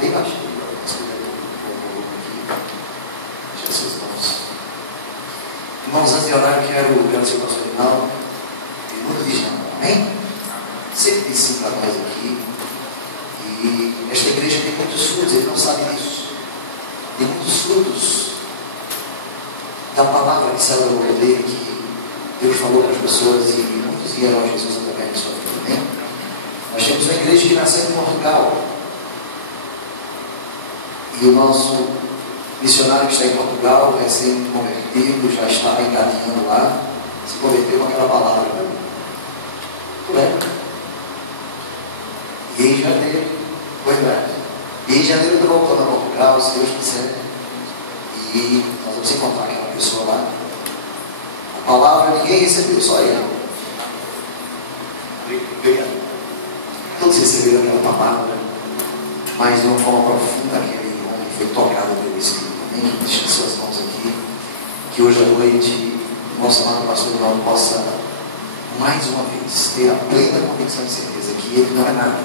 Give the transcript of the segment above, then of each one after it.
bem baixinho. Jesus, irmãos. Irmãos, antes de orar, eu quero agradecer o pastor Rinaldo. Ele nunca diz não, amém? Sempre diz sim para nós aqui. E esta igreja tem muitos frutos, ele não sabe disso. Tem muitos frutos da palavra que saiu do poder que Deus falou para as pessoas e muitos vieram a Jesus através da sua vida, amém? Nós temos uma igreja que nasceu em Portugal. E o nosso missionário que está em Portugal, recém-convertido, já estava encaminhando lá, se converteu com aquela palavra. Lembra? E em janeiro, foi verdade. E em janeiro eu estou voltando a Portugal, se Deus quiser. E nós vamos encontrar aquela pessoa lá. A palavra ninguém recebeu, só eu. Obrigado. Todos receberam aquela palavra, mas de uma forma profunda aquele homem foi tocado pelo Espírito. Amém? Deixa as suas mãos aqui. Que hoje à noite o nosso amado pastor Ronaldo possa mais uma vez ter a plena convicção e certeza que ele não é nada.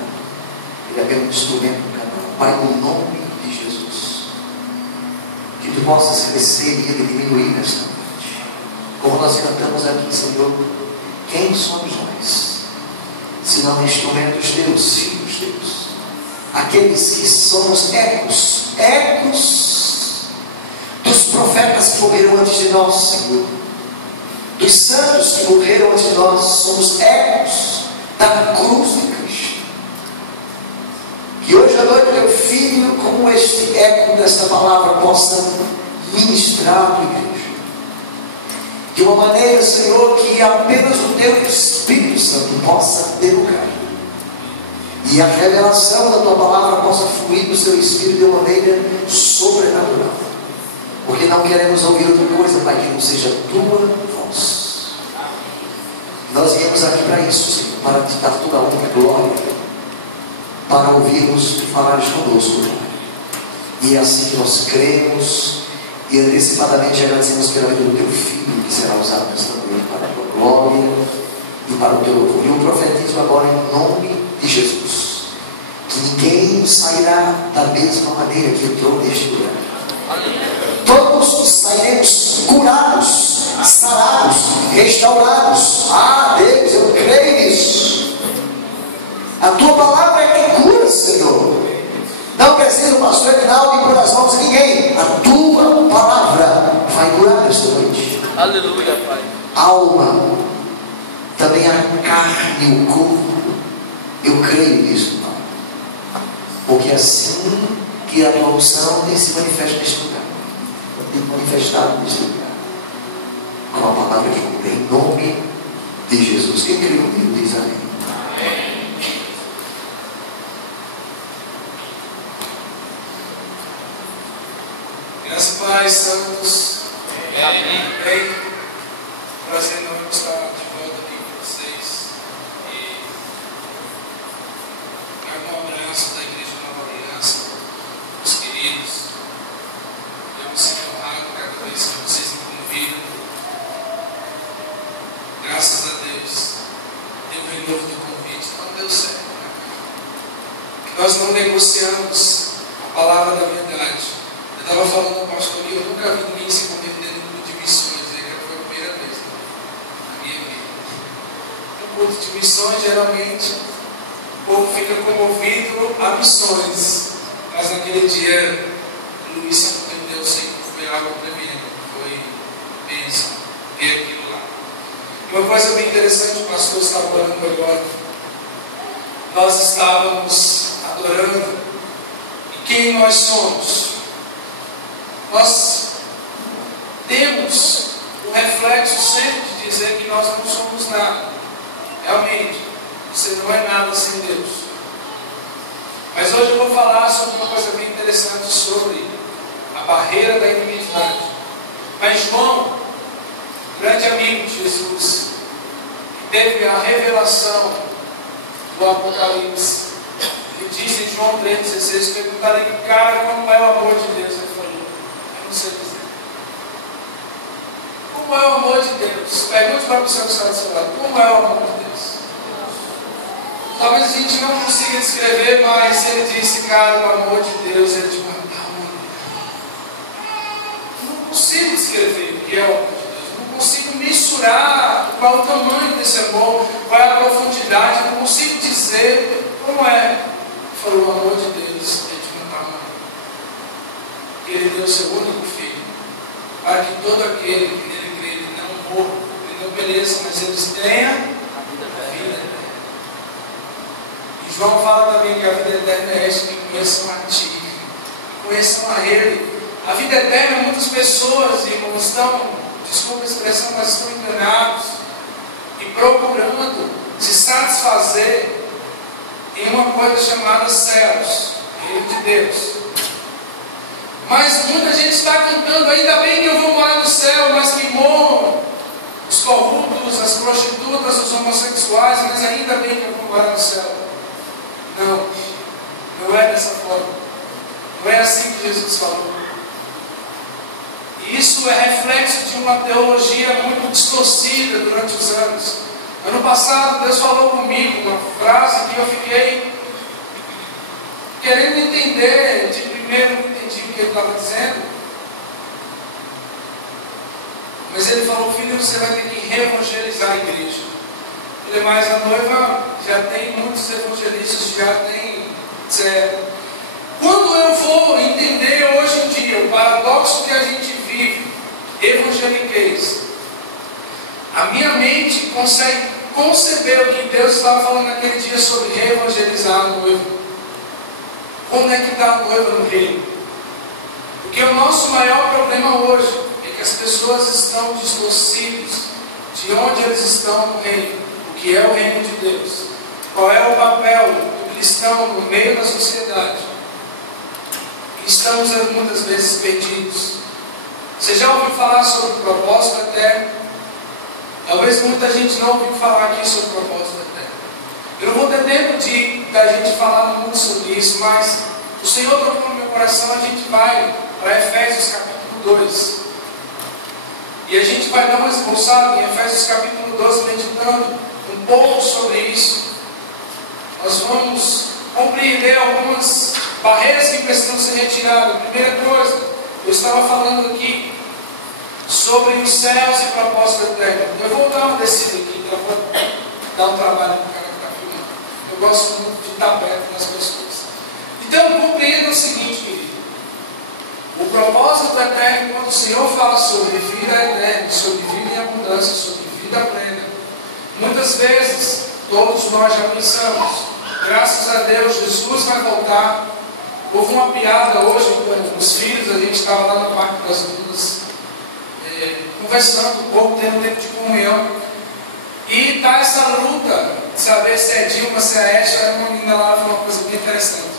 Ele é apenas um instrumento do canal. Pai, no nome de Jesus, que tu possas crescer e ele diminuir nesta noite. Como nós cantamos aqui, Senhor, quem somos nós? Senão instrumentos teus, filhos teus. Aqueles que somos ecos dos profetas que morreram antes de nós, Senhor. Dos santos que morreram antes de nós, somos ecos da cruz de Cristo. Que hoje à noite teu filho, como este eco desta palavra, possa ministrar a tua igreja. De uma maneira, Senhor, que apenas o teu Espírito Santo possa ter lugar. E a revelação da tua palavra possa fluir do seu Espírito de uma maneira sobrenatural. Porque não queremos ouvir outra coisa, Pai, que não seja a tua voz. Nós viemos aqui para isso, Senhor, para te dar toda a honra e glória, para ouvirmos e falares conosco, Pai. E é assim que nós cremos e antecipadamente agradecemos pela vida do teu filho, que será usado nesta noite para a tua glória e para o teu louvor. E eu profetizo agora em nome de Jesus, que ninguém sairá da mesma maneira que entrou neste lugar. Todos sairemos curados, sarados, restaurados. Ah, Deus, eu creio nisso. A tua palavra é que cura, Senhor. Não precisa o pastor Rinaldo impor as mãos de ninguém. A tua palavra vai curar esta noite. Aleluia, Pai. Alma, também a carne e o corpo. Eu creio nisso, Pai. Porque assim que a tua unção tem se manifesta neste lugar, tem manifestado neste lugar, com a palavra de cura, em nome de Jesus. Quem crê comigo diz amém. Graças a Pai, santos. Amém. Prazer enorme estar de volta aqui com vocês. E dar um abraço da Igreja Nova Aliança, os queridos. Eu me sinto honrado cada vez que vocês me convidam. Graças a Deus, deu um renovo do convite. Não deu certo. Que nós não negociamos a palavra da verdade. Eu estava falando ao pastor que eu nunca vi ninguém se converter no culto de missões. Foi a primeira vez na minha vida. No culto de missões, geralmente, o povo fica comovido a missões. Mas naquele dia, o Luiz se converteu sem foi água tremenda. Foi bênção ver aquilo lá. Uma coisa bem interessante, o pastor estava falando agora. Nós estávamos adorando. E quem nós somos? Nós temos o reflexo sempre de dizer que nós não somos nada. Realmente, você não é nada sem Deus. Mas hoje eu vou falar sobre uma coisa bem interessante sobre a barreira da inimizade. Mas João, grande amigo de Jesus, que teve a revelação do Apocalipse, ele diz em João 3,16, perguntaram que cara, como é o amor de Deus? Ele falou, eu não sei dizer. Como é o amor de Deus? Pergunte para a pessoa que está do seu lado, como é o amor de Deus? talvez a gente não consiga descrever, mas ele disse, cara, o amor de Deus é de uma tal maneira. Eu não consigo descrever o que é o amor de Deus. Eu não consigo mensurar qual o tamanho desse amor, qual é a profundidade. Eu não consigo dizer como é. Ele falou, o amor de Deus é de uma tal maneira. Ele deu seu único filho, para que todo aquele que nele crê, ele não morra, ele não pereça, mas ele tenha a vida eterna. E João fala também que a vida eterna é esta, que conheçam a Ti, que conheçam a Ele. A vida eterna, muitas pessoas, irmãos, estão, desculpa a expressão, mas estão enganados e procurando se satisfazer em uma coisa chamada céus, reino de Deus. Mas muita gente está cantando, ainda bem que eu vou morar no céu, mas que morram os corruptos, as prostitutas, os homossexuais, mas ainda bem que eu vou morar no céu. Não, não é dessa forma. Não é assim que Jesus falou. E isso é reflexo de uma teologia muito distorcida durante os anos. Ano passado Deus falou comigo uma frase que eu fiquei querendo entender. De primeiro não entendi o que ele estava dizendo, mas ele falou, filho, você vai ter que reevangelizar a igreja. Eu falei, mas a noiva já tem muitos evangelistas, já tem certo. Quando eu vou entender hoje em dia o paradoxo que a gente vive, evangeliquez, a minha mente consegue conceber o que Deus estava falando naquele dia sobre reevangelizar a noiva. Conectar a noiva no reino. Porque o nosso maior problema hoje é que as pessoas estão distorcidas de onde eles estão no reino. O que é o reino de Deus? Qual é o papel do cristão no meio da sociedade? E estamos muitas vezes perdidos. Você já ouviu falar sobre o propósito eterno? Talvez muita gente não ouviu falar aqui sobre o propósito eterno. Eu não vou ter tempo da gente falar muito sobre isso, mas o Senhor tocou no meu coração. A gente vai para Efésios capítulo 2. E a gente vai dar uma esboçada em Efésios capítulo 12, meditando um pouco sobre isso. Nós vamos compreender algumas barreiras que precisam ser retiradas. Primeira coisa, eu estava falando aqui sobre os céus e propósito eterno. Eu vou dar uma descida aqui, para dar um trabalho para o cara que está filmando. Eu gosto muito de estar perto das pessoas. Então, compreenda o seguinte, querido. O propósito eterno, quando o Senhor fala sobre vida eterna, sobre vida em abundância, sobre vida plena, muitas vezes, todos nós já pensamos, graças a Deus, Jesus vai voltar. Houve uma piada hoje com os filhos, a gente estava lá no Parque das Dunas, conversando um pouco, tendo um tempo de comunhão. E está essa luta de saber se é Dilma, se é Esha. Uma menina lá falou uma coisa bem interessante.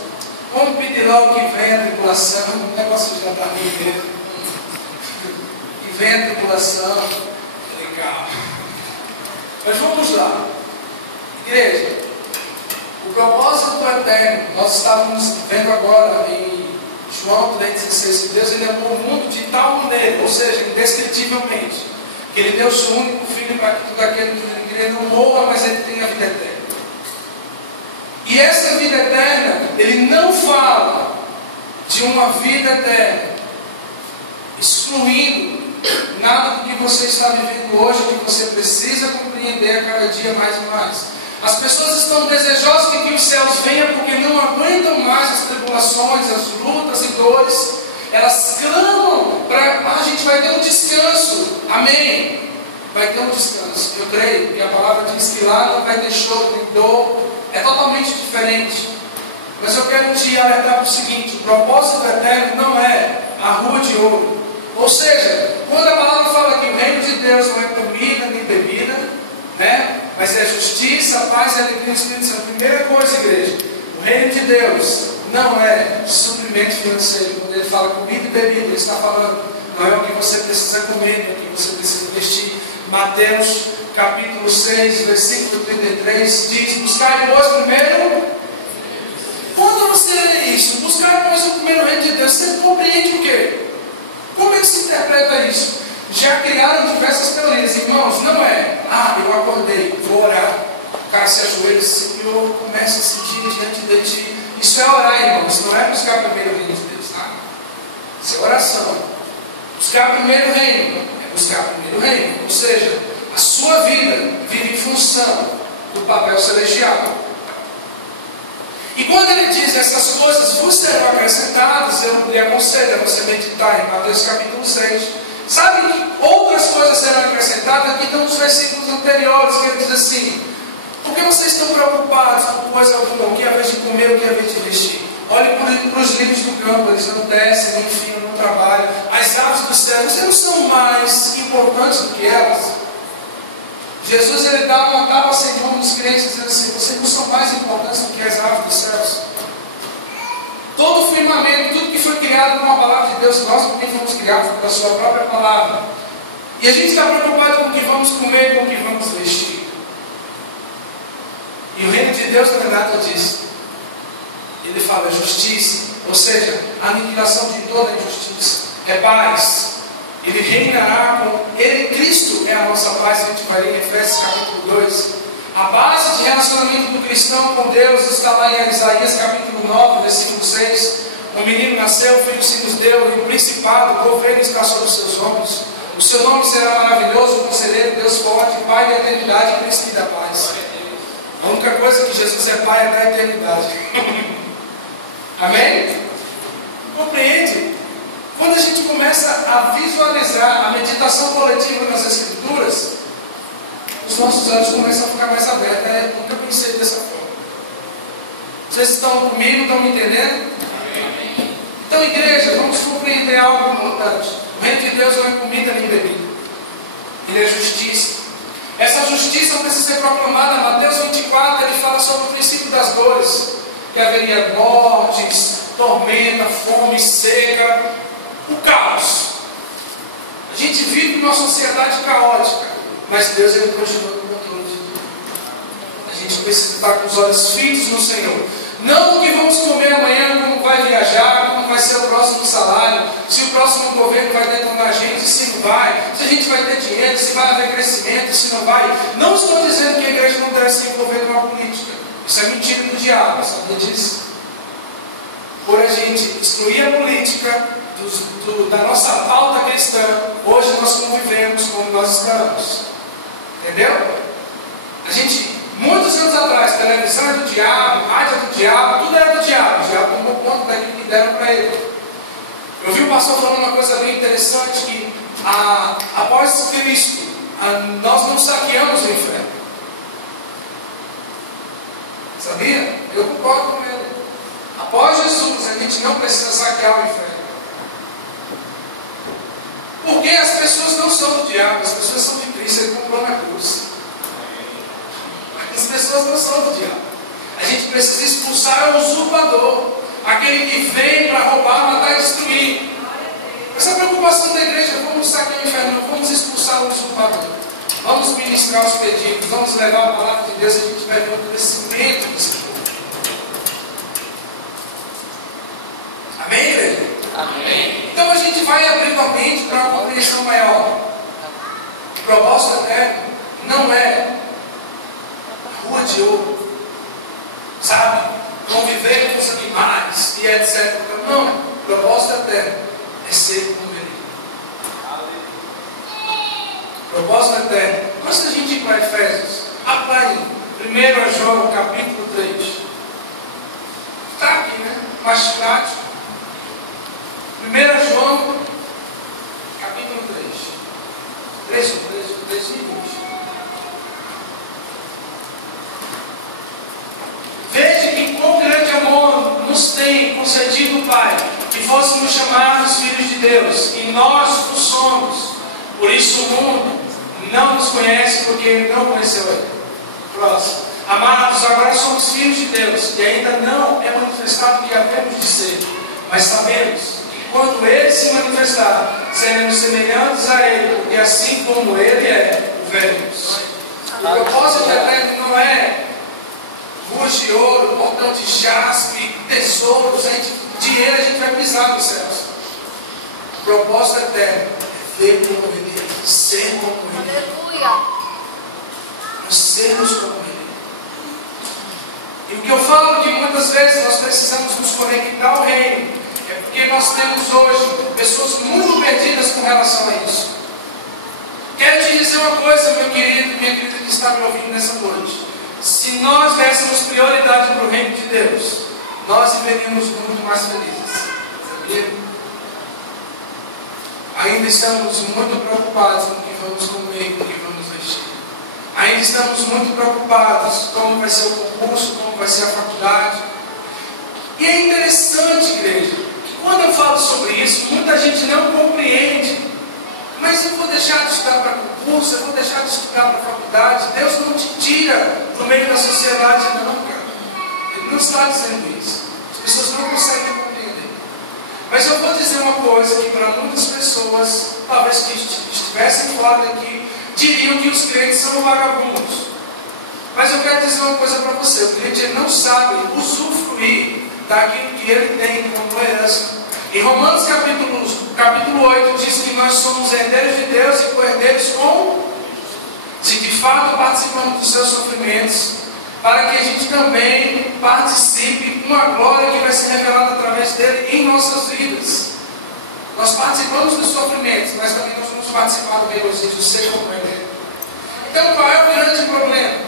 Vamos pedir logo que venha a tribulação. O negócio já está meio dentro. Que venha a tribulação. Legal. Mas vamos lá. Igreja, o propósito eterno, nós estávamos vendo agora em João 3,16, que Deus ele amou o mundo de tal maneira, ou seja, indescritivelmente, que Ele deu o seu único filho para que tudo aquele que ele não morra, mas ele tenha a vida eterna. E essa vida eterna, Ele não fala de uma vida eterna excluindo nada do que você está vivendo hoje, que você precisa compreender a cada dia mais e mais. As pessoas estão desejosas de que os céus venham porque não aguentam mais as tribulações, as lutas e dores. Elas clamam para a gente vai ter um descanso. Amém? Vai ter um descanso. Eu creio que a palavra diz que lá não vai ter choro nem dor. É totalmente diferente. Mas eu quero te alertar para o seguinte: o propósito eterno não é a rua de ouro. Ou seja, quando a palavra fala que o reino de Deus não é comida nem bebida, né? Mas é justiça, paz e alegria no Espírito Santo. Primeira coisa, igreja, o reino de Deus não é suprimento financeiro. Quando ele fala comida e bebida, ele está falando, não é o que você precisa comer, não é o que você precisa vestir. Mateus capítulo 6, versículo 33 diz: buscar pois primeiro. Quando você lê isso, buscar pois o primeiro reino de Deus, você compreende o quê? Como é que se interpreta isso? Já criaram diversas teorias, irmãos. Não é, eu acordei, vou orar, cara se ajoelha e diz: Senhor, comece esse dia diante de Ti. Isso é orar, irmãos, não é buscar primeiro o reino de Deus, tá? Isso é oração. Buscar primeiro o reino é buscar primeiro o reino. Ou seja, a sua vida vive em função do papel celestial. E quando ele diz essas coisas vos serão acrescentadas, eu lhe aconselho a você meditar em Mateus capítulo 6. Sabe que outras coisas serão acrescentadas aqui estão nos versículos anteriores, que ele diz assim: por que vocês estão preocupados com coisa alguma? O que é a vez de comer, o que é a vez de vestir? Olhe para os lírios do campo, eles não descem, nem fiam, não trabalham. As aves do céu, vocês não são mais importantes do que elas? Jesus, ele dá uma tapa sem mão nos crentes, dizendo assim: vocês não são mais importantes do que as aves dos céus. Todo o firmamento, tudo que foi criado com a palavra de Deus, nós também fomos criados com a sua própria palavra. E a gente está preocupado com o que vamos comer, com o que vamos vestir. E o reino de Deus não é nada disso. Ele fala justiça, ou seja, a aniquilação de toda injustiça. É paz. Ele reinará com Ele, Cristo é a nossa paz. A gente vai ler em Efésios capítulo 2. A base de relacionamento do cristão com Deus está lá em Isaías capítulo 9, versículo 6. Um menino nasceu, um filho se nos deu, e o principado, o governo está sobre os seus ombros. O seu nome será maravilhoso, conselheiro, Deus forte, Pai da eternidade e príncipe da paz. A única coisa que Jesus é Pai é da eternidade. Amém? Compreende? Quando a gente começa a visualizar a meditação coletiva nas Escrituras, os nossos olhos começam a ficar mais abertos. Eu nunca pensei dessa forma. Vocês estão comigo, estão me entendendo? Então, igreja, vamos compreender algo importante. O reino de Deus não é comida nem bebida. Ele é justiça. Essa justiça precisa ser proclamada. Mateus 24, ele fala sobre o princípio das dores. Que haveria mortes, tormenta, fome, seca, o caos. A gente vive numa sociedade caótica, mas Deus, ele continua no controle de tudo. A gente precisa estar com os olhos fitos no Senhor. Não o que vamos comer amanhã, como vai viajar, como vai ser o próximo salário, se o próximo governo vai detonar a gente, se não vai, se a gente vai ter dinheiro, se vai haver crescimento, se não vai. Não estou dizendo que a igreja não deve se envolver numa política. Isso é mentira do diabo, sabia disso? Por a gente excluir a política da nossa pauta cristã, hoje nós convivemos como nós estamos. Entendeu? A gente, muitos anos atrás, televisão é do diabo, rádio é do diabo, tudo era do diabo. O diabo tomou conta daquilo que deram para ele. Eu vi o pastor falando uma coisa bem interessante, que após Cristo, nós não saqueamos o inferno. Sabia? Eu concordo com ele. Após Jesus, a gente não precisa saquear o inferno. Porque as pessoas não são do diabo, as pessoas são de Cristo, ele comprou na cruz. As pessoas não são do diabo. A gente precisa expulsar o usurpador, aquele que vem para roubar, matar e destruir. Essa preocupação da igreja: vamos saquear o inferno, vamos expulsar o usurpador. Vamos ministrar os pedidos, vamos levar a palavra de Deus, e a gente vai ver o crescimento desse povo. Amém, igreja? Amém. Então a gente vai abrindo a mente para uma compreensão maior. O propósito eterno não é a rua de ouro, sabe? Conviver com os animais e etc. Não, o propósito eterno é ser como Ele. Propósito eterno. Antes da gente ir para Efésios, abra aí 1 João capítulo 3. Está aqui, né? Mais prático. 1 João capítulo 3. 3 e 20. Veja que com grande amor nos tem concedido o Pai, que fôssemos chamados filhos de Deus, e nós o somos. Por isso o mundo não nos conhece, porque ele não conheceu Ele. Próximo. Amados, agora somos filhos de Deus, e ainda não é manifestado o que havemos de ser, mas sabemos que quando Ele se manifestar, seremos semelhantes a Ele, porque assim como Ele é, o veremos. O propósito eterno não é ruas de ouro, portão de jaspe, tesouros, dinheiro a gente vai pisar nos céus. O propósito eterno é ver como Ele é, ser como Ele é. Nós sermos como Ele. E o que eu falo que muitas vezes nós precisamos nos conectar ao reino, é porque nós temos hoje pessoas muito perdidas com relação a isso. Quero te dizer uma coisa, meu querido, minha querida que está me ouvindo nessa noite. Se nós dessemos prioridade para o reino de Deus, nós viveríamos muito mais felizes. Sabia? Ainda estamos muito preocupados com o que vamos comer, com o que vamos vestir. Ainda estamos muito preocupados com como vai ser o concurso, como vai ser a faculdade. E é interessante, igreja, que quando eu falo sobre isso, muita gente não compreende. Mas eu vou deixar de estudar para concurso, eu vou deixar de estudar para faculdade. Deus não te tira do meio da sociedade, não, cara. Ele não está dizendo isso. As pessoas não conseguem compreender. Mas eu vou dizer uma coisa que para muitas pessoas, talvez que estivessem fora daqui, diriam que os crentes são vagabundos. Mas eu quero dizer uma coisa para você. O crente ele não sabe usufruir daquilo que ele tem como herança. Em Romanos capítulo 8 diz que nós somos herdeiros de Deus e co-herdeiros com, se de fato participamos dos seus sofrimentos, para que a gente também participe com a glória que vai ser revelada através dele em nossas vidas. Nós participamos dos sofrimentos, mas também nós vamos participar do regozijo, ser como herdeiro. Então qual é o grande problema?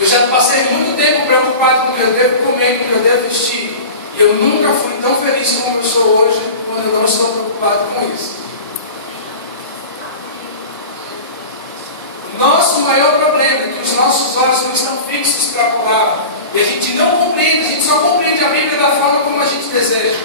Eu já passei muito tempo preocupado com o que eu devo comer, com o que eu devo vestir. E eu nunca fui tão feliz como eu sou hoje, quando eu não estou preocupado com isso. O nosso maior problema é que os nossos olhos não estão fixos para a palavra. E a gente não compreende, a gente só compreende a Bíblia da forma como a gente deseja.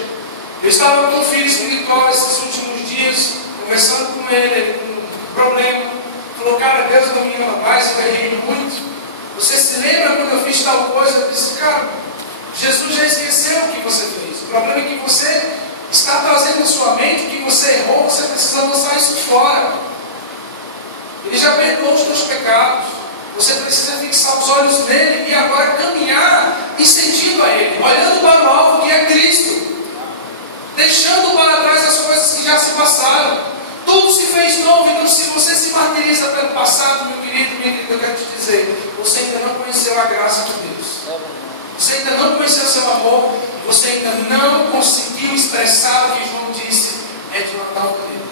Eu estava com um filho espiritual esses últimos dias, conversando com ele com um problema. Falou, cara, Deus não me ama mais, eu errei muito. Você se lembra quando eu fiz tal coisa? Eu disse, cara, Jesus já esqueceu o que você fez. O problema é que você está trazendo na sua mente que você errou, você precisa lançar isso fora. Ele já perdoou os teus pecados. Você precisa fixar os olhos nele e agora caminhar em sentido a ele, olhando para o alvo que é Cristo, deixando para trás as coisas que já se passaram. Tudo se fez novo. Então, se você se martiriza pelo passado, meu querido, minha querida, eu quero te dizer, você ainda não conheceu a graça de Deus. Você ainda não conheceu o seu amor, você ainda não conseguiu expressar o que João disse, é de uma tal maneira.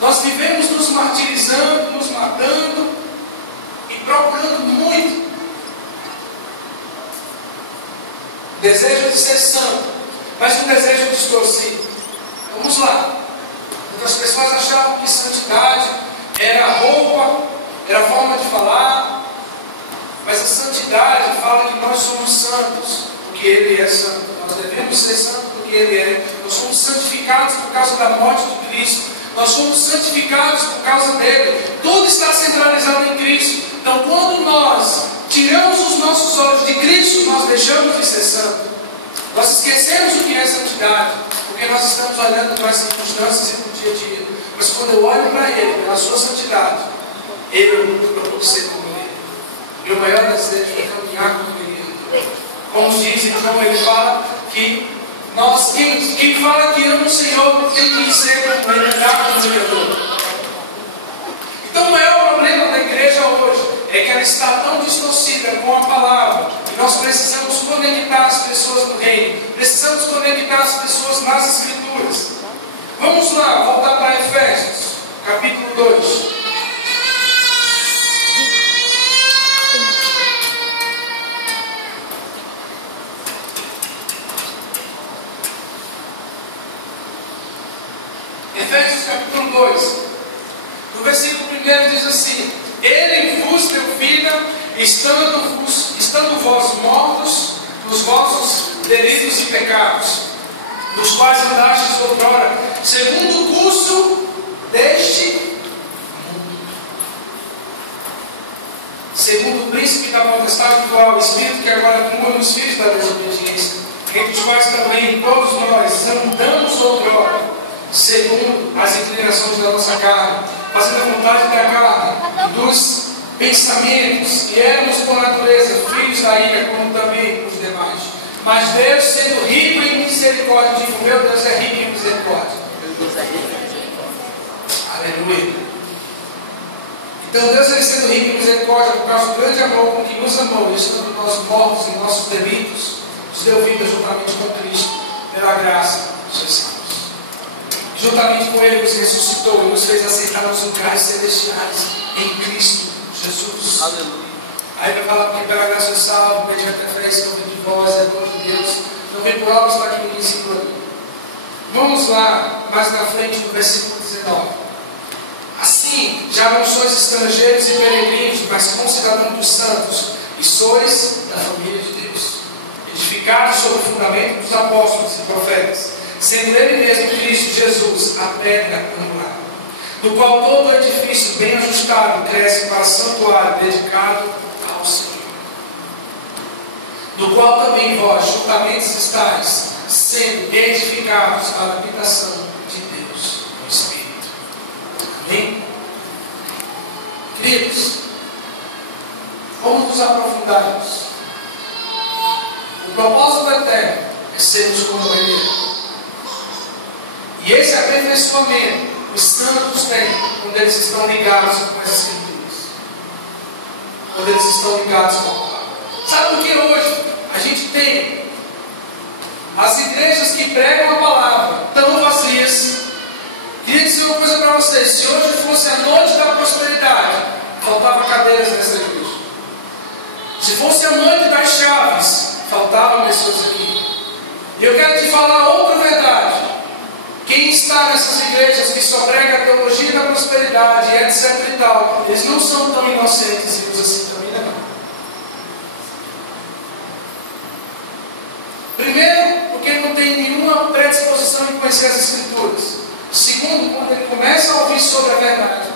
Nós vivemos nos martirizando, nos matando e procurando muito. Desejo de ser santo, mas um desejo distorcido. Vamos lá. Muitas pessoas achavam que santidade era roupa, era forma de falar. Mas a santidade fala que nós somos santos, porque Ele é santo. Nós devemos ser santos porque Ele é. Nós somos santificados por causa da morte de Cristo. Nós somos santificados por causa dele. Tudo está centralizado em Cristo. Então, quando nós tiramos os nossos olhos de Cristo, nós deixamos de ser santos. Nós esquecemos o que é santidade, porque nós estamos olhando para as circunstâncias e para o dia a dia. Mas quando eu olho para Ele, pela sua santidade, eu procuro ser como Ele. Meu maior desejo é caminhar com Ele. Como diz então, ele fala que nós, quem fala que ama o Senhor tem que ser como Ele, andar como Ele. Então o maior problema da igreja hoje é que ela está tão distorcida com a palavra. E nós precisamos conectar as pessoas no reino. Precisamos conectar as pessoas nas Escrituras. Vamos lá, voltar para Efésios, capítulo 2. Efésios capítulo 2. No versículo 1 diz assim: Ele vos deu vida, estando vós mortos nos vossos delitos e pecados, nos quais andastes outrora, segundo o curso deste mundo, segundo o príncipe da potestade do ao Espírito, que agora atua nos filhos da desobediência, entre os quais também todos nós andamos outrora, segundo as inclinações da nossa carne, fazendo a vontade da carne, dos pensamentos, e éramos por natureza filhos da ira, como também os demais. Mas Deus, sendo rico em misericórdia, digo, meu Deus é rico em misericórdia. Aleluia. Então Deus, ele sendo rico em misericórdia, por causa do grande amor com que nos amou, estando nós mortos em nossos delitos, nos deu vida juntamente com Cristo, pela graça dos seus salvos. Juntamente com Ele nos ressuscitou e nos fez aceitar nos lugares celestiais em Cristo Jesus. Aleluia. Aí vai falar que pela graça dos salvos, mediante a fé, não vem de vós, é dom de Deus, não vem por obras para que ninguém se glorie. Vamos lá, mais na frente, no versículo 19. Assim, já não sois estrangeiros e peregrinos, mas concidadãos dos santos, e sois da família de Deus, edificados sobre o fundamento dos apóstolos e profetas, sendo Ele mesmo Cristo Jesus, a pedra angular, do qual todo edifício bem ajustado cresce para santuário dedicado ao Senhor, do qual também vós juntamente estáis, sendo edificados para a habitação de Deus no Espírito. Amém? Queridos, vamos nos aprofundarmos. O propósito eterno é sermos como Ele é. E esse aperfeiçoamento os santos têm quando eles estão ligados com as Escrituras, quando eles estão ligados com a palavra. Sabe por que hoje a gente tem as igrejas que pregam a palavra tão vazias? Queria dizer uma coisa para vocês: se hoje fosse a noite da prosperidade, faltava cadeiras nessa igreja. Se fosse a noite das chaves, faltavam pessoas aqui. E eu quero te falar outra verdade. Quem está nessas igrejas que só prega a teologia da prosperidade, etc e tal, eles não são tão inocentes e assim também não. Primeiro, porque não tem nenhuma predisposição em conhecer as Escrituras. Segundo, quando ele começa a ouvir sobre a verdade,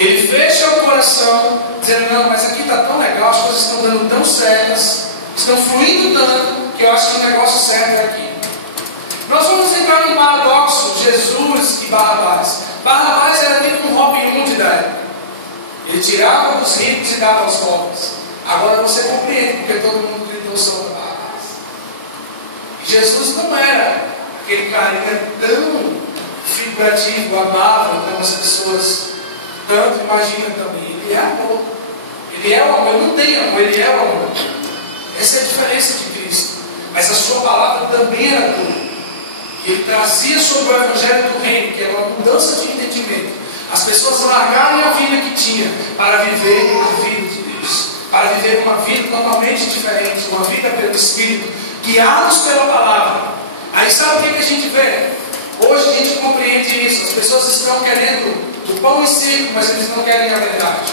ele fecha o coração, dizendo: não, mas aqui está tão legal, as coisas estão dando tão certas, estão fluindo tanto, que eu acho que o negócio certo é aqui. Nós vamos entrar num paradoxo: Jesus e Barrabás. Barrabás era tipo um Robin Hood da época. Ele tirava dos ricos e dava aos pobres. Agora você compreende porque todo mundo gritou sobre Barrabás. Jesus não era aquele carinha tão figurativo, amável, como as pessoas tanto imaginam também. Ele é amor. Ele é o amor. Não tem amor, ele é o amor. Essa é a diferença de Cristo. Mas a sua palavra também era dura. Ele trazia sobre o Evangelho do Reino, que é uma mudança de entendimento. As pessoas largaram a vida que tinha para viver a vida de Deus, para viver uma vida totalmente diferente, uma vida pelo Espírito, guiados pela palavra. Aí sabe o que a gente vê? Hoje a gente compreende isso. As pessoas estão querendo o pão e circo, mas eles não querem a verdade.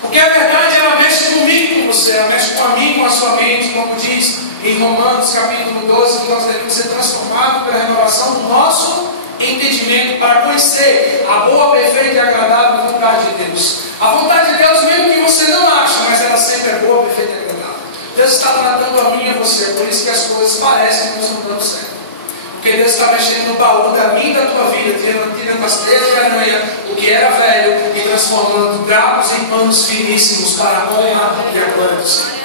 Porque a verdade, ela mexe comigo e com você, ela mexe com a mim, com a sua mente, como diz em Romanos capítulo 12, que nós devemos ser transformados pela renovação do nosso entendimento para conhecer a boa, perfeita e agradável vontade de Deus. A vontade de Deus, mesmo que você não ache, mas ela sempre é boa, perfeita e agradável. Deus está tratando a mim e a você, é por isso que as coisas parecem que não estão dando certo. Porque Deus está mexendo no baú da minha e da tua vida, tirando as teias de aranha, o que era velho, e transformando trapos em panos finíssimos para a honra e a glória do Senhor.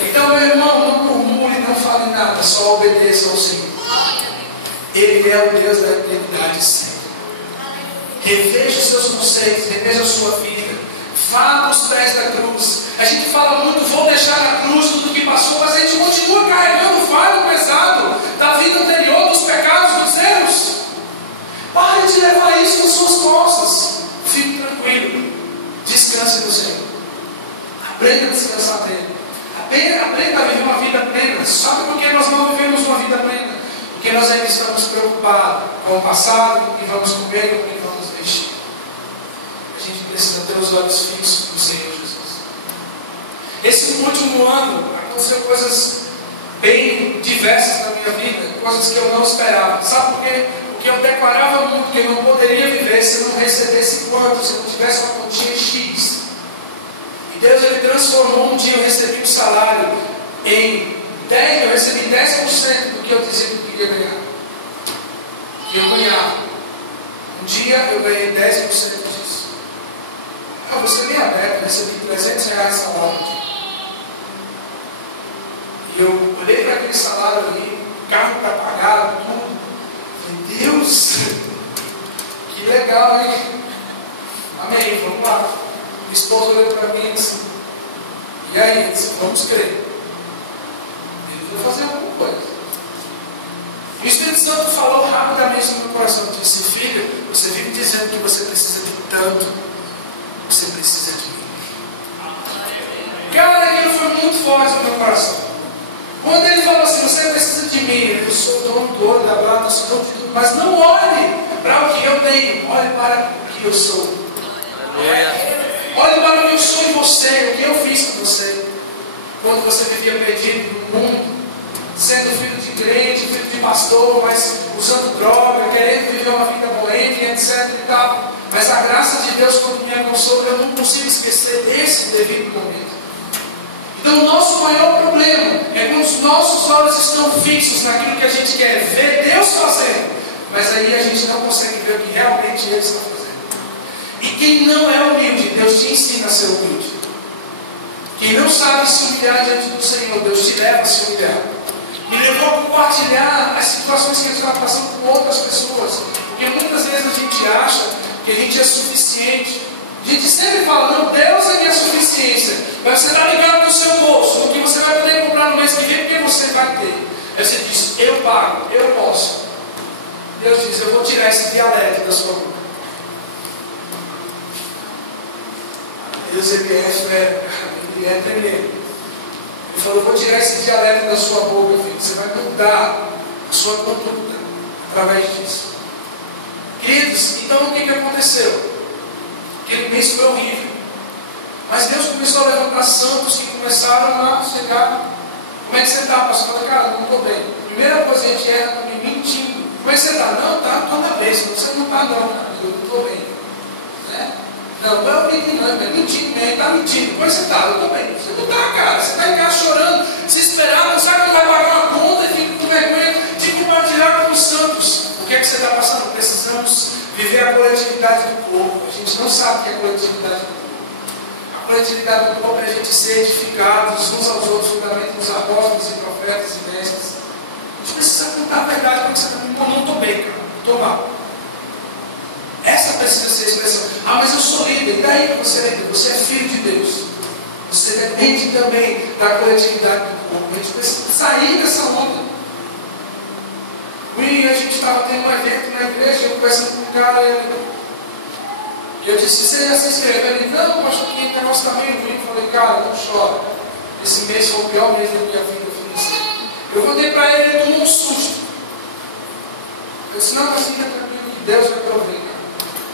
Então, meu irmão, não murmure, não fale nada, só obedeça ao Senhor. Ele é o Deus da eternidade sempre. Reveja os seus conceitos, reveja a sua vida. Vá dos pés da cruz. A gente fala muito: vou deixar na cruz tudo que passou, mas a gente continua carregando o fardo pesado da vida anterior, dos pecados, dos erros. Pare de levar isso nas suas costas. Fique tranquilo. Descanse no Senhor. Aprenda a descansar nele. Aprenda a viver uma vida plena. Sabe por que nós não vivemos uma vida plena? Porque nós ainda estamos preocupados com o passado, com o que vamos comer, com o que vamos vestir. A gente precisa ter os olhos fixos no Senhor Jesus. Esse último ano aconteceu coisas bem diversas na minha vida, coisas que eu não esperava. Sabe por quê? Porque eu declarava muito que eu não poderia viver se eu não recebesse quanto, se eu não tivesse uma quantia X. E Deus, ele transformou. Um dia eu recebi um salário em 10, eu recebi 10% do que eu dizia que eu queria ganhar. Que eu ganhava. Um dia eu ganhei 10% disso. Eu vou ser bem aberto, eu recebi R$300 salário no dia. E eu olhei para aquele salário ali, carro para pagar, tudo. Falei: Deus, que legal, hein? Amém, vamos lá. Minha esposa olhou para mim e disse: e aí? Eu disse: vamos crer. Ele vai fazer alguma coisa. E o Espírito Santo falou rapidamente no meu coração. Disse: filho, você vive dizendo que você precisa de tanto. Você precisa de mim. Cara, aquilo foi muito forte no meu coração. Quando ele falou assim: você precisa de mim, eu sou o dono do ouro, da prata, eu sou dono de tudo, mas não olhe para o que eu tenho, olhe para o que eu sou. Olhe para o que eu sou em você, o que eu fiz com você. Quando você vivia perdido no mundo, sendo filho de crente, filho de pastor, mas usando droga, querendo viver uma vida boêmia, etc e tal. Mas a graça de Deus, quando me alcançou, eu não consigo esquecer desse devido momento. Então o nosso maior problema é quando os nossos olhos estão fixos naquilo que a gente quer ver Deus fazendo, mas aí a gente não consegue ver o que realmente Ele está fazendo. E quem não é humilde, Deus te ensina a ser humilde. Quem não sabe se humilhar diante do Senhor, Deus te leva a se humilhar. Me levou a compartilhar as situações que a gente está passando com outras pessoas, porque muitas vezes a gente acha que a gente é suficiente. A gente sempre fala: não, Deus é minha suficiência. Mas você está ligado no seu bolso, o que você vai poder comprar no mês que vem, porque você vai ter. Aí você diz: eu pago, eu posso. Deus diz: eu vou tirar esse dialeto da sua boca. Deus, ele é tremendo. Ele falou: vou tirar esse dialeto da sua boca, filho. Você vai mudar a sua conduta através disso. Queridos, então o que aconteceu? Aquele mês foi horrível. Mas Deus começou a levantar santos que começaram a chegar. Como é que você está, pastor? Falei: cara, não estou bem. Primeira coisa, a gente erra também mentindo. Como é que você está? Não, tá toda vez. Você não está, não, cara. Eu não estou bem. Né? Não, não é mentindo, não. É mentindo mesmo. Está mentindo. Como é que você está? Eu estou bem. Você não está, cara. Você está em casa chorando, se esperando, sabe que não vai pagar uma conta e fica com vergonha de compartilhar com os santos. O que é que você está passando? Precisamos viver a coletividade do corpo. A gente não sabe o que é a coletividade do corpo. A coletividade do corpo é a gente ser edificados uns aos outros, juntamente com os apóstolos e profetas e mestres. A gente precisa contar a verdade quando você está dizendo: não estou bem, cara, estou mal. Essa precisa ser a expressão. Ah, mas eu sou líder. E daí que você é líder? Você é filho de Deus. Você depende também da coletividade do corpo. A gente precisa sair dessa onda. E a gente estava tendo um evento na igreja, eu conversando com um cara, e eu disse: você já se inscreveu? Ele: não, pastor, que o negócio está meio ruim. Eu falei: cara, não chora. Esse mês foi o pior mês da minha vida financeira. Eu contei para ele, ele tomou um susto. Eu disse: não, mas fica tranquilo que Deus vai prover.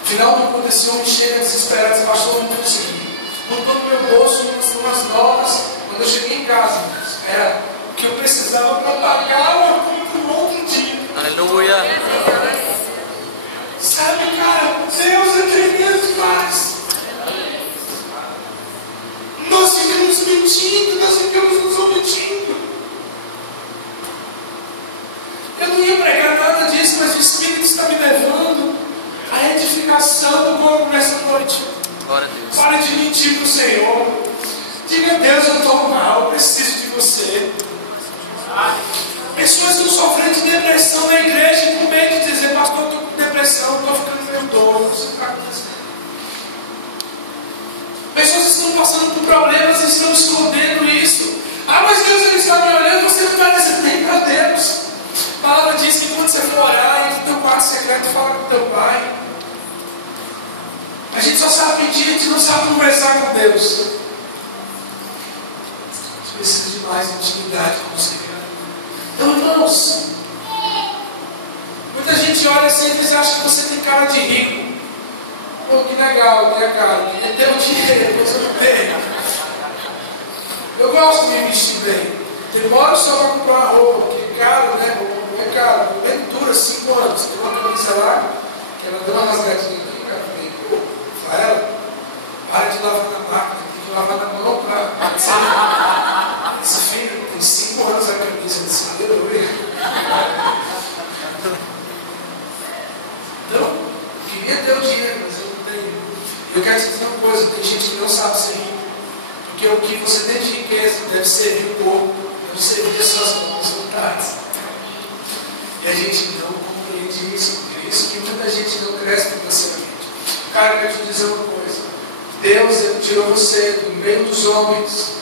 Final do culto, esse homem chega desesperado, disse: pastor, eu não consegui. Botou no meu bolso umas notas. Quando eu cheguei em casa, era o que eu precisava para pagar uma conta no outro dia. Aleluia. Sabe, cara, Deus é tremendo demais. Nós ficamos mentindo, nós ficamos nos omitindo. Eu não ia pregar nada disso, mas o Espírito está me levando à edificação do corpo nessa noite. Pare de mentir para o Senhor. Diga: Deus, eu estou mal, eu preciso de você. Pessoas estão sofrendo de depressão na igreja e com medo de dizer: pastor, eu estou com depressão, estou ficando meio doido. O que está acontecendo? Pessoas estão passando por problemas e estão escondendo isso. Ah, mas Deus, ele está me olhando. Você não está dizendo nem para Deus. A palavra diz que quando você for orar, entre teu quarto secreto, fala com teu pai. A gente só sabe pedir, a gente não sabe conversar com Deus. A gente precisa de mais intimidade com o Senhor. Então, irmãos, muita gente olha assim e acha que você tem cara de rico. Pô, que legal, minha cara, queria ter um dinheiro, mas eu não tenho. Eu gosto de me vestir bem. Demoro só para comprar uma roupa, porque é caro, né? É caro. Bem dura, 5 anos. Tem uma camisa lá, que ela deu uma rasgadinha aqui, cara. Fala ela, para de lavar na máquina, tem que lavar na mão para. Esse filho tem 5 anos a camisa desse aleluia. Então, eu queria ter o dinheiro, mas eu não tenho. Eu quero te dizer uma coisa: tem gente que não sabe ser rico. Porque o que você tem de riqueza deve servir o corpo, deve servir as suas vontades. E a gente não compreende isso. Por isso que muita gente não cresce financeiramente. Cara, eu quero te dizer uma coisa: Deus, Ele tirou você do meio dos homens.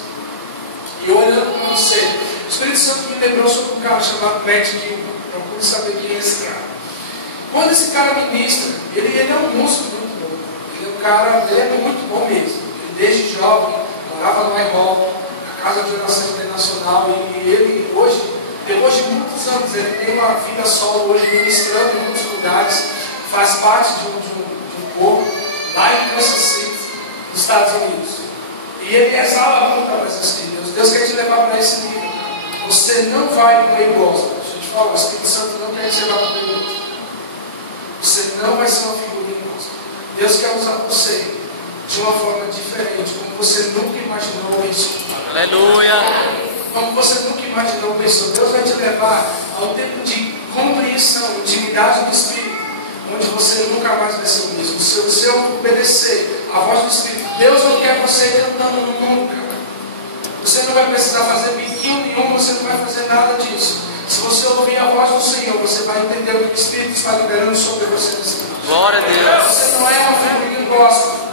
E olhando para você, o Espírito Santo me lembrou sobre um cara chamado Matt Gilman. Procure saber quem é esse cara. Quando esse cara ministra, ele é um músico muito bom. Ele é muito bom mesmo. Ele desde jovem morava no Airhall, na Casa de Oração Internacional, e ele hoje, depois de muitos anos, ele tem uma vida solo hoje, ministrando em muitos lugares, faz parte de um corpo lá em Kansas City, nos Estados Unidos. E ele exala muito a presença de Deus. Deus quer te levar para esse nível. Você não vai para o meio gospel. Deixa eu te falar, o Espírito Santo não quer te levar para o meio gospel. Você não vai ser uma figurinha gospel. Deus quer usar você de uma forma diferente, como você nunca imaginou ou pensou. Aleluia! Como você nunca imaginou ou pensou. Deus vai te levar a um tempo de compreensão, intimidade do Espírito, onde você nunca mais vai ser o mesmo. Se eu obedecer a voz do Espírito, Deus não quer você cantando no mundo, cara. Você não vai precisar fazer biquinho nenhum, você não vai fazer nada disso. Se você ouvir a voz do Senhor, você vai entender o que o Espírito está liberando sobre você nesse momento. Glória a Deus. Você não é uma figurinha gospel.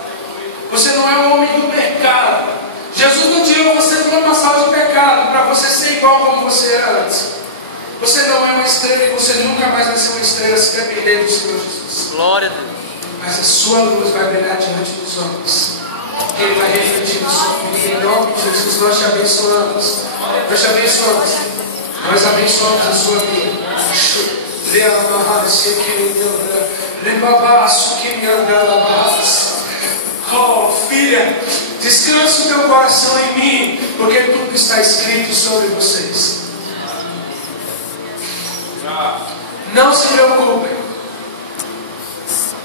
Você não é um homem do pecado. Jesus não tirou você de uma sala de pecado para você ser igual como você era antes. Você não é uma estrela e você nunca mais vai ser uma estrela se depender do Senhor Jesus. Glória a Deus. Mas a sua luz vai brilhar diante dos homens. Ele vai refletir no seu filho. Em nome de Jesus, nós te abençoamos. Nós te abençoamos. Nós abençoamos a sua vida. Oh, filha, descansa o teu coração em mim, porque tudo está escrito sobre vocês. Não se preocupem.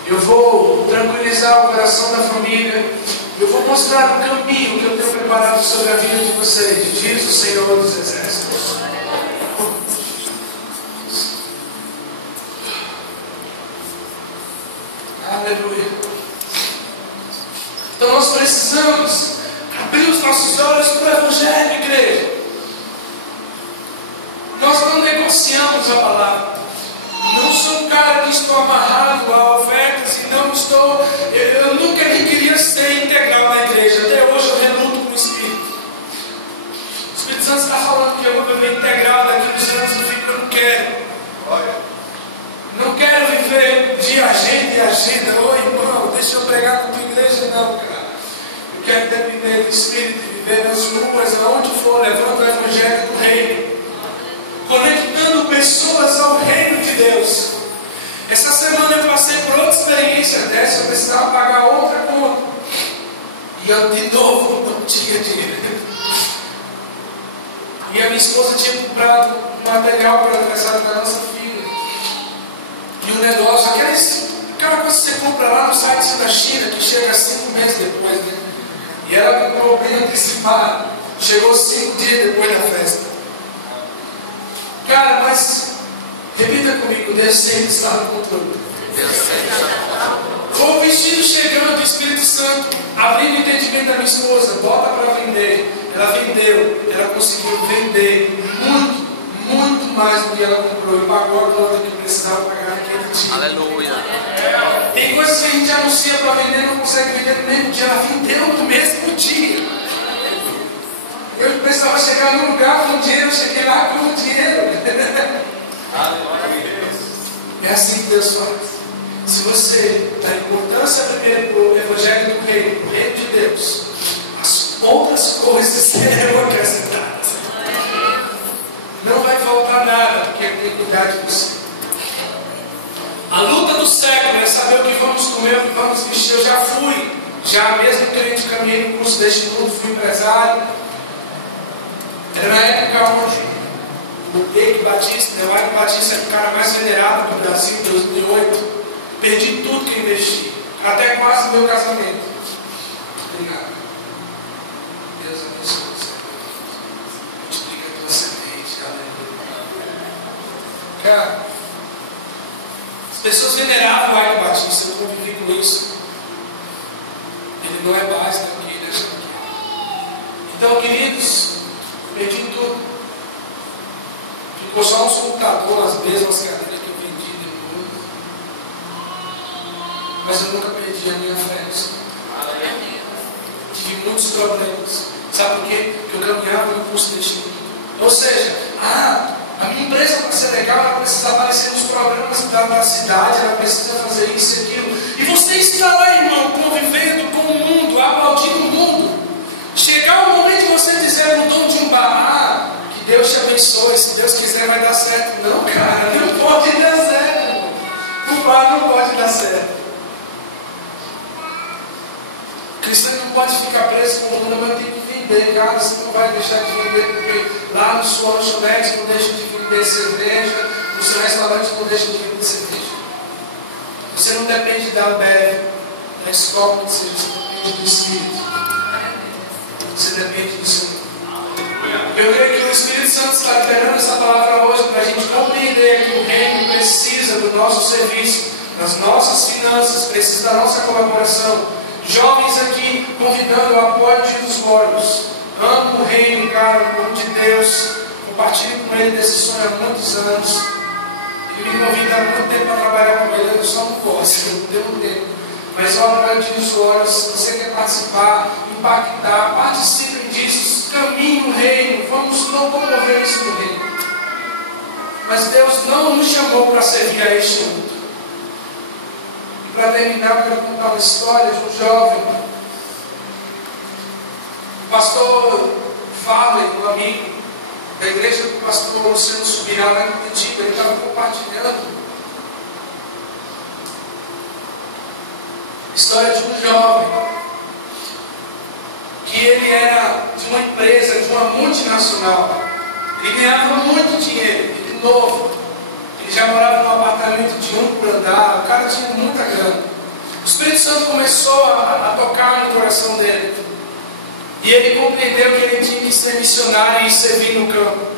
Eu vou tranquilizar o coração da família. Eu vou mostrar o caminho que eu tenho preparado sobre a vida de vocês, diz o Senhor dos Exércitos. Aleluia. Então nós precisamos abrir os nossos olhos para o Evangelho, igreja. Nós não negociamos a palavra. Não sou um cara que estou amarrado a ofertas e não estou. Eu nunca queria ser integral na igreja. Até hoje eu reluto com o Espírito. O Espírito Santo está falando que eu vou viver integral daqui uns anos. Eu não quero. Não quero viver de agenda em agenda. Ô irmão, deixa eu pregar na tua igreja. Não, cara. Eu quero depender do Espírito e viver nas ruas, aonde for, levando o Evangelho do Reino, conectando pessoas ao reino de Deus. Essa semana eu passei por outra experiência dessa. Eu precisava pagar outra conta e eu de novo não tinha dinheiro. E a minha esposa tinha comprado material para o aniversário da nossa filha. E o negócio, aquela coisa que você compra lá no site da China, que chega 5 meses depois, né? E ela comprou bem antecipado. Chegou 5 dias depois da festa. Cara, mas repita comigo, Deus sempre está no controle. Com o vestido chegando, o Espírito Santo abrindo o entendimento da minha esposa, bota para vender. Ela vendeu, ela conseguiu vender muito mais do que ela comprou e pagou a conta que precisava pagar naquele dia. Aleluia. Tem coisas que a gente anuncia para vender e não consegue vender no mesmo dia. Ela vendeu no mesmo dia. Eu precisava chegar no lugar com dinheiro, eu cheguei lá com dinheiro. É assim que Deus faz. Se você dá importância primeiro para o Evangelho do Reino, para o Reino de Deus, as outras coisas serão acrescentadas. Não vai faltar nada, porque Ele tem que cuidar de você. A luta do século é saber o que vamos comer, o que vamos vestir. Eu já mesmo crente, caminhei no curso deste mundo, fui empresário. Era na época onde o Eike Batista, o Eike Batista é o cara mais venerado do Brasil, em 2008. Perdi tudo que investi, até quase meu casamento. Obrigado. Deus abençoe você. Multiplica a tua semente. Cara, as pessoas veneravam o Eike Batista, eu convivi com isso. Ele não é base daqui, ele é aqui. Então, queridos, perdi tudo. Ficou só um computador, as mesmas cadeiras que eu vendi depois. Mas eu nunca perdi a minha fé. tive muitos problemas. Sabe por quê? Porque eu caminhava no curso deste mundo. Ou seja, a minha empresa, para ser legal, ela precisa aparecer nos programas da cidade, ela precisa fazer isso e aquilo. E você está lá, irmão, convivendo com o mundo, aplaudindo o mundo. Chegar o momento de você dizer no dom de um bar, que Deus te abençoe, se Deus quiser vai dar certo. Não, cara, não pode dar certo, irmão. O bar não pode dar certo. O cristão não pode ficar preso com o mundo, mas tem que vender. Cara, você não vai deixar de vender, porque lá no sua lanchonete não deixa de vender cerveja, no seu restaurante não deixa de vender cerveja. Você não depende da Ambev, da escola, você depende do Espírito. Você depende do Senhor. Eu creio que o Espírito Santo está liberando essa palavra hoje para a gente compreender que o reino precisa do nosso serviço, das nossas finanças, precisa da nossa colaboração. Jovens aqui convidando o apoio de Jesus Glórios. Amo o reino, cara, o nome de Deus. Compartilho com ele desse sonho há muitos anos. Ele me convida há muito tempo para trabalhar com ele. Eu só não posso, eu não tenho tempo. Mas o apoio de Jesus Glórios, se você quer participar, impactar, participem disso. Caminhe no reino. Vamos não promover isso no reino. Mas Deus não nos chamou para servir a este mundo. Para terminar, eu quero contar uma história de um jovem. O pastor Fábio, um amigo da igreja do pastor Luciano Subirá, lá em Curitiba, ele estava compartilhando a história de um jovem que ele era de uma empresa, de uma multinacional. Ele ganhava muito dinheiro, ele novo. Ele já morava num apartamento de 1 por andar, o cara tinha muita grana. O Espírito Santo começou a tocar no coração dele. E ele compreendeu que ele tinha que ser missionário e servir no campo.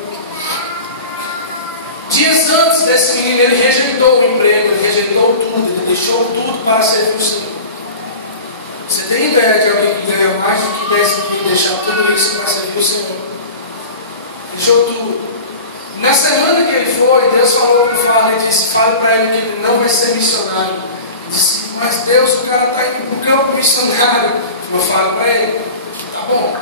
Dias antes desse menino, ele rejeitou o emprego, ele rejeitou tudo, ele deixou tudo para servir o Senhor. Você tem ideia de alguém que ganha mais do que 10 mil e deixar tudo isso para servir o Senhor? Deixou tudo. Na semana que ele foi, Deus falou para o Fábio e disse: fale para ele que ele não vai ser missionário. Ele disse: mas Deus, o cara está indo para o campo missionário. Eu falo para ele: tá bom.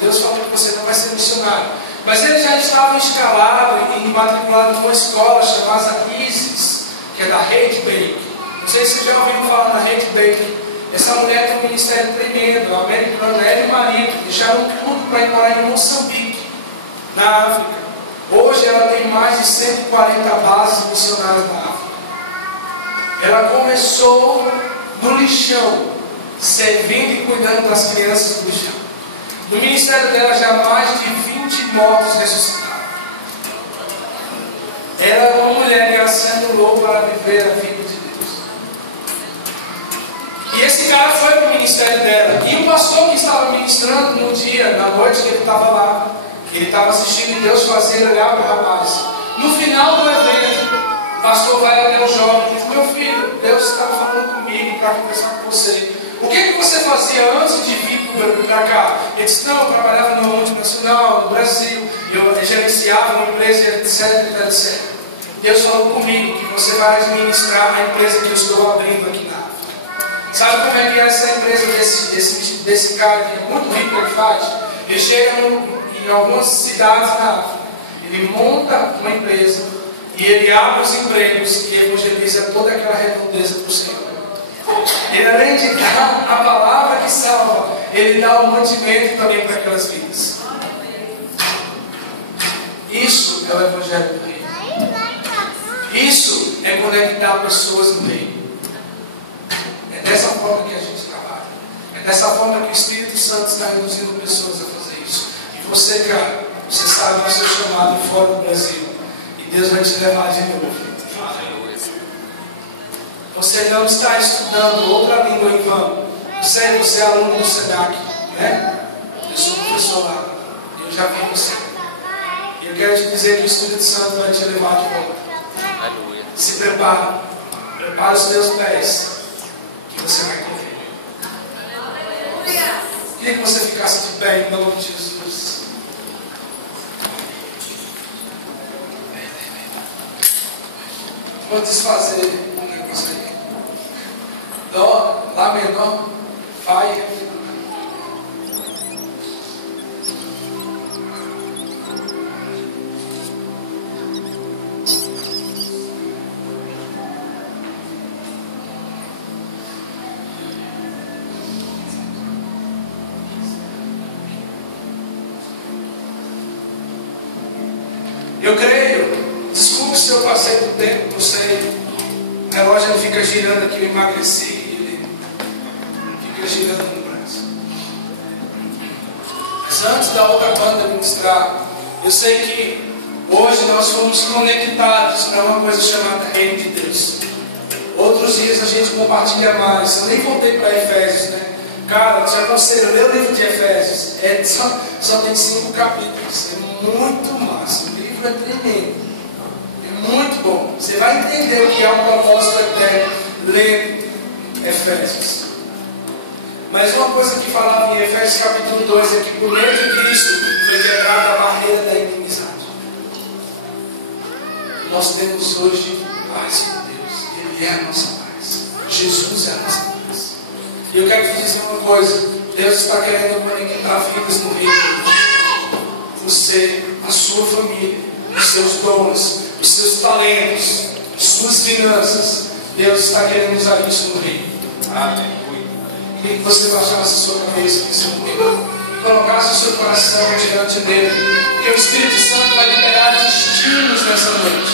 Deus falou que você não vai ser missionário. Mas ele já estava escalado e matriculado numa escola chamada ISIS, que é da Rede Bake. Não sei se vocês já ouviram falar na Rede Bake. Essa mulher tem um ministério tremendo, americano, ela e o marido deixaram tudo para ir morar em Moçambique, na África. Hoje ela tem mais de 140 bases missionárias na África. Ela começou no lixão, servindo e cuidando das crianças do lixão. No ministério dela já mais de 20 mortos ressuscitados. Ela é uma mulher que ela se anulou para viver a vida de Deus. E esse cara foi para o ministério dela. E o pastor que estava ministrando no dia, na noite que ele estava lá, ele estava assistindo e Deus fazia olhar para o rapaz. No final do evento, o pastor vai até o jovem e diz: meu filho, Deus estava falando comigo para conversar com você. O que você fazia antes de vir para cá? Ele disse: não, eu trabalhava numa multinacional no Brasil, eu gerenciava uma empresa, etc, etc. Deus falou comigo que você vai administrar a empresa que eu estou abrindo aqui na África. Sabe como é que é essa empresa desse cara que é muito rico, ele faz? Ele chega em algumas cidades na África, ele monta uma empresa e ele abre os empregos e evangeliza toda aquela redondeza para o Senhor. Ele, além de dar a palavra que salva, ele dá o mantimento também para aquelas vidas. Isso é o Evangelho do Reino. Isso é conectar pessoas no reino. É dessa forma que a gente trabalha. É dessa forma que o Espírito Santo está induzindo pessoas a fazer isso. E você, cara, você sabe do seu chamado fora do Brasil. E Deus vai te levar de novo. Você não está estudando outra língua em vão. Você é aluno do SENAC, né? Eu sou professor lá. Eu já vi você. E eu quero te dizer que o Espírito Santo vai te levar de volta. Aleluia. Se prepara. Prepara os teus pés. Que você vai correr. Queria que você ficasse de pé em nome de Jesus. Vou desfazer um negócio aí. Dó, Lá menor, Fá e Ré. Eu creio, desculpe se eu passei do tempo, não sei. O relógio ele fica girando aqui, eu emagreci e ele fica girando no braço. Mas antes da outra banda ministrar, eu sei que hoje nós fomos conectados para uma coisa chamada Reino de Deus. Outros dias a gente compartilha mais. Eu nem voltei para Efésios, né? Cara, te aconselho, lê o livro de Efésios. Só tem 5 capítulos. É muito massa. O livro é tremendo. É muito bom. Você vai entender o que é um propósito eterno lendo Efésios. Mas uma coisa que falava em Efésios capítulo 2 é que por meio de Cristo foi quebrada a barreira da inimizade. Nós temos hoje paz com Deus. Ele é a nossa paz. Jesus é a nossa paz. E eu quero te dizer uma coisa. Deus está querendo conectar vidas no reino. Você, a sua família, os seus dons, os seus talentos, as suas finanças. Deus está querendo usar isso no reino. Amém. Queria que você baixasse a sua cabeça e colocasse o seu coração diante dele. Porque o Espírito Santo vai liberar destinos nessa noite.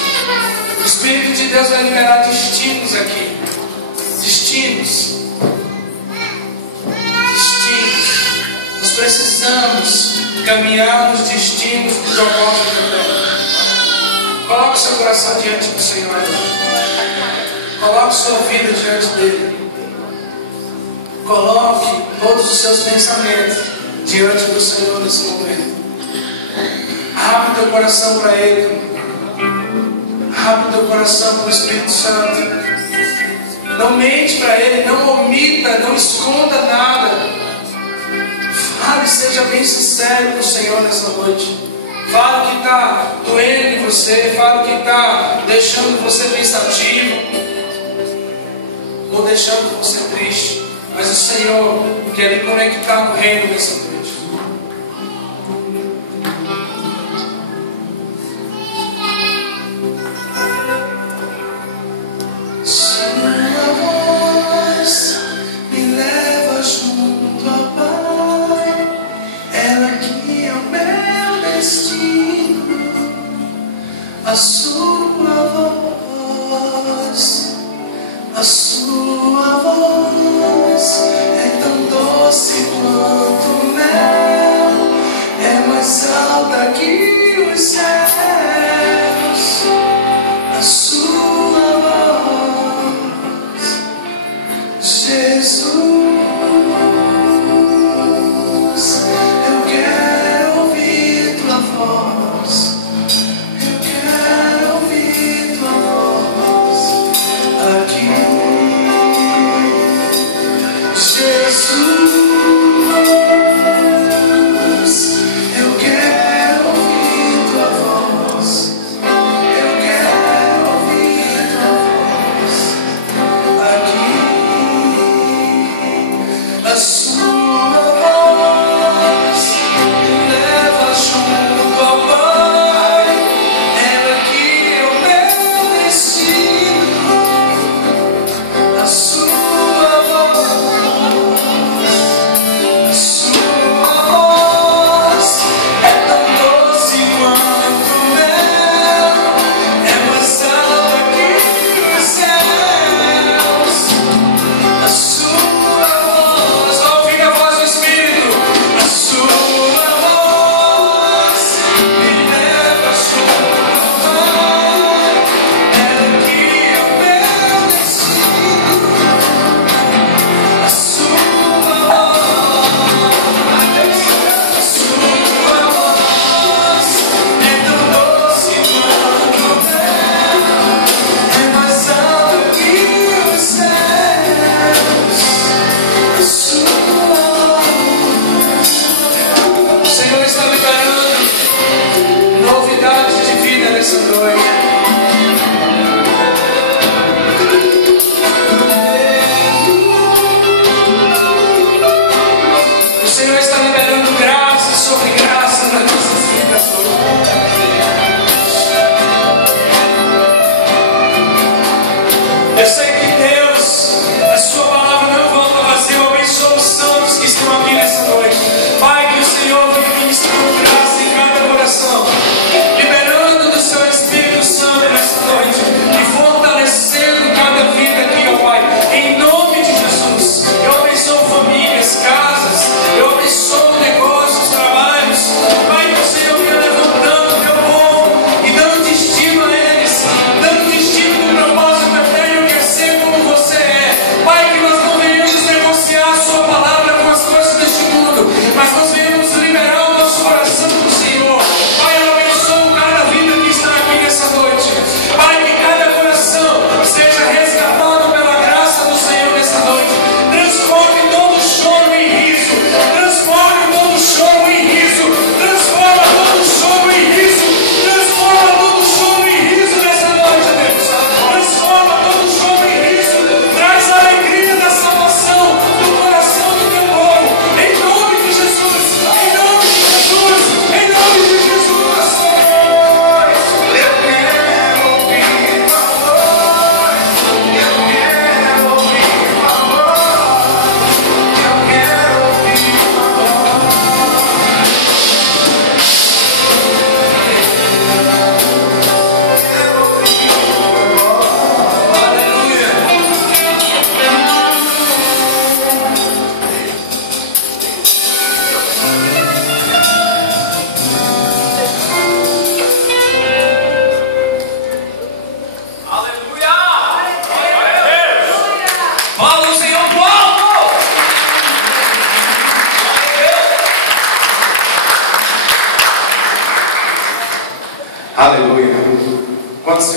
O Espírito de Deus vai liberar destinos aqui. Destinos. Nós precisamos caminhar nos destinos do propósito eterno. Coloque seu coração diante do Senhor. Coloque sua vida diante dele. Coloque todos os seus pensamentos diante do Senhor nesse momento. Abre teu coração para Ele. Abre teu coração para o Espírito Santo. Não mente para Ele, não omita, não esconda nada. Fale, seja bem sincero com o Senhor nessa noite. Fale o que está doendo em você. Fale o que está deixando você pensativo ou deixando você triste. Mas o Senhor quer lhe conectar no reino nessa noite. Sua voz me leva junto ao Pai. Ela que é o meu destino. A sua voz. A sua voz é tão doce quanto mel, é mais alta que os céus. A sua voz, Jesus, eu quero ouvir tua voz, eu quero ouvir tua voz aqui.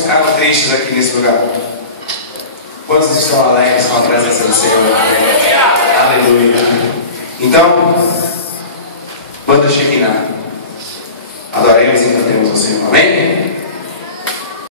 ficaram tristes aqui nesse lugar? Quantos estão alegres com a presença do Senhor? Aleluia. Então, banda Shekinah, adoremos e cantemos o Senhor. Amém?